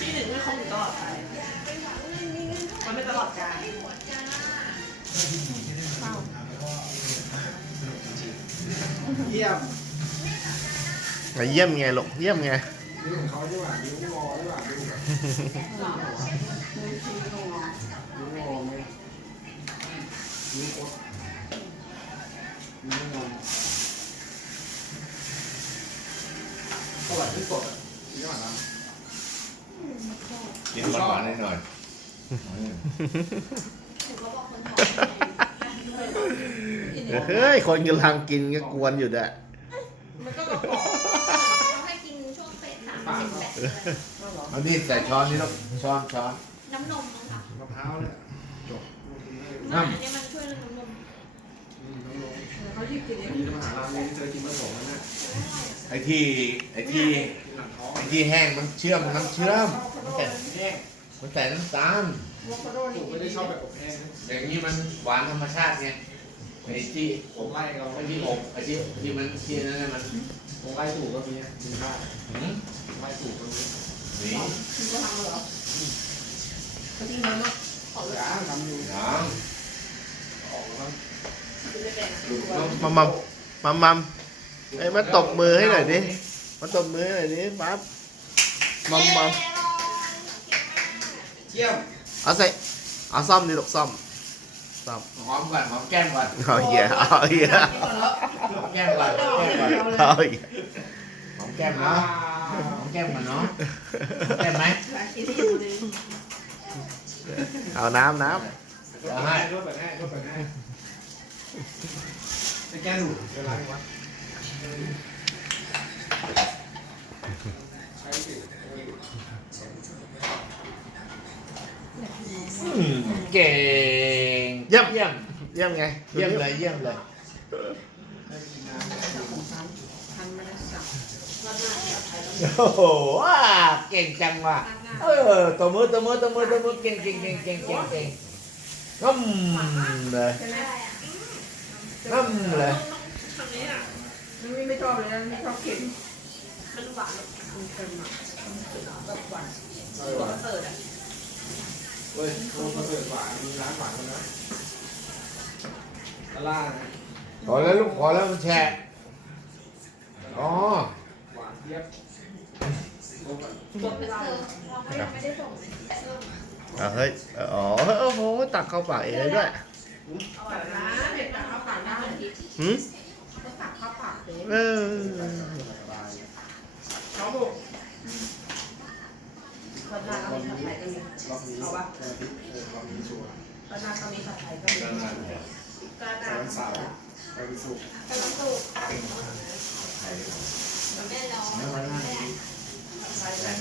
ที่หนึ่งไม่คงอยู่ตลอดไปมันไม่ตลอดกาลเยี่ยมมาเยี่ยมไงลูกเยี่ยมไงนี่ของเขาดีกว่านิ้วงอดีกว่าดูแบบนิ้วงอไหมนิ้วโคตรนิ้วงอเท่าไหร่ที่สดอะที่เท่าไหร่นะ กินหวานๆหน่อยเฮ้ย คนกำลังกินก็กวนอยู่ด้วยมันก็กระป๋องเขาให้กินช่วงเป็ดสามสิบแปดๆเอานี่ใส่ช้อนนี่ลูกช้อนช้อนน้ำนมมั้งค่ะมะพร้าวเนี่ยจบอันนี้มันช่วยเรื่องน้ำนมอืมน้องลงเขาหยิบกินเองมีมหาลัยนี้เจอกินผสมแล้วนะไอ้ที่ไอ้ที่ กินหลังท้องไอ้ที่แห้งมันเชื่อมมันเชื่อมมันใส่แห้งมันใส่น้ำตาลโวคาโดผนี่มไม่ได้ชอบแบบอบแห้งนะอย่างนี้มันหวานธรรมชาติไงไอ้ที่ผมไล่เราไอ้ที่อบไอ้ที่ที่มันที่นั่นน่ะมันผมไล่ถูกก็มีนะกินได้หืมไล่ถูกก็มีนี่คุณจะทำเหรอเขาจริงแล้วเนาะขอเลยย่างทำอยู่ยังออกแล้วกินไม่เป็นนะลูกน้องมัมมัมมัมมัมไอ้ยมาตบมือให้หน่อยดิมาตบมือให้หน่อยดิปั๊บ มัมมัมเยี่ยมเอาใส่เอาซ่อมดิลูกซ่อมซ่อมหอมก่อนหอมแก้มก่อนเอา อืมเก่งำเยี่ยม เยี่ยมเยี่ยมไงเยี่ยมเลยเยี่ยมเลยทันไม่ได้สั่งโอ้โหว้าเก่งจังว่ะเออตัวมือตัวมือตัวมือตัวมือเก่งเก่งเก่งเก่งเก่งเก่งก็เลยใช่ไหมก็เลยทางนี้อะไม่ไม่ชอบเลยนะไม่ชอบเค็มมันหวานมันเค็มอะแบบหวานเอตัวอเสิร์ตอะ เว้ยโคตรเปิดหวานมีร้านหวานกันนะตลาดนะพอแล้วลูกพอแล้วมันแฉะอ๋อหวานเทียบตัวเราเราก็ยังไม่ได้ส่งเอาเฮ้ย อ๋อ โอ้โห ตักเข้าปากเองเลยด้วยอร่อยนะเผ็ดข้าวผัดได้หืมก็ตักข้าวผัดเลยเออ เขาบุกคนหน้าก็มีผัดไทยก็มี รอบนี้ เอาปะเออเออรอบนี้ชัวร์คนหน้ามีผัดไทยก็มีกระดาษวันเสาร์ไปวันศุกร์กระดาษสุกแม่ร้องแล้วมันน่าผัดไทยเลย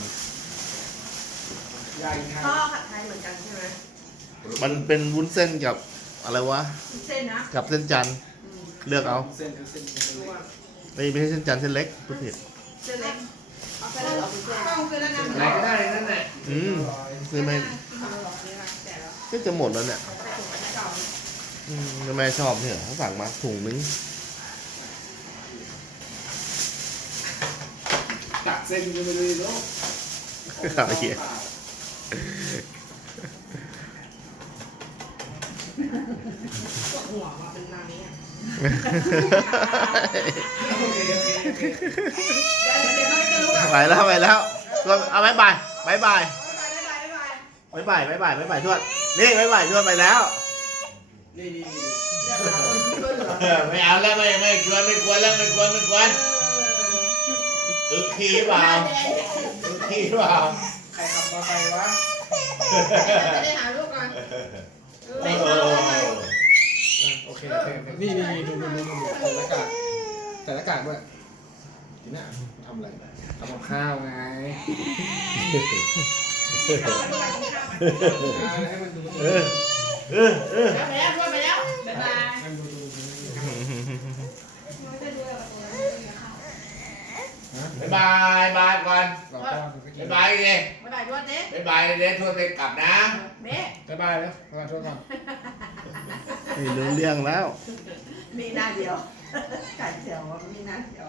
ย่างข้าพ่อวผัดไทยเหมือนกันใช่ไหมมันเป็นวุ้นเส้นกับอะไรวะ เส้นนะกับเส้นจันทร์เลือกเอา เส้นเส้นเส้นตัวไม่ไม่ใช่เส้นจันทร์เส้นเล็กพูดผิดเส้นเล็กเอาเส้นเล็กเอาไปเส้นเอาเส้นเล็กนะไหนก็ได้นั่นแหละอืม คือไม่เอาหรอกนี่ค่ะแต่แล้วก็จะหมดแล้วเนี่ยเอาไปถุงไว้เก่าอืมแม่ชอบเนี่ยเขาสั่งมาถุงนึงกัดเส้นก็ไม่เลยเนาะเอาเหี้ยปวดหัวมาเป็นนางนี้อะโอเคโอเคโอเคเดี๋ยวเดี๋ยวเราจะรู้อะไปแล้วไปแล้วทวดเอาบายบายบายบาย บ๊ายบายบ๊ายบายบ๊ายบายบายบายบายบายทวดนี่บายบายทวดไปแล้วนี่นี่นี่เดี๋ยวช่วยเหลืออไม่เอาแล้วไม่ไม่กวนไม่กวนแล้วไม่กวนไม่กวนอึกขี้เปล่าอึกขี้เปล่าใครขับมอเตอร์ไซค์วะจะได้หาลูกก่อนโอ้โหโอเคโอเคโอเคนี่นี่นี่ดูดูดูดูใส่หน้ากากใส่หน้ากากด้วยทีน่าทำอะไรทำกับข้าวไงอ่า ให้มันดูเออเออเออไปแล้วช่วยไปแล้วบ๊ายบายมันดูดูบ๊ายบายบายก่อนบ๊ายบายเลยบ๊ายบายด้วยเด้บ๊ายบายเลยทวดไปกลับนะเบ๊บ๊ายบายแล้วขอโทษก่อนไม่รู้เรื่องแล้ว มีหน้าเดียวไก่เสียวมีหน้าเดียว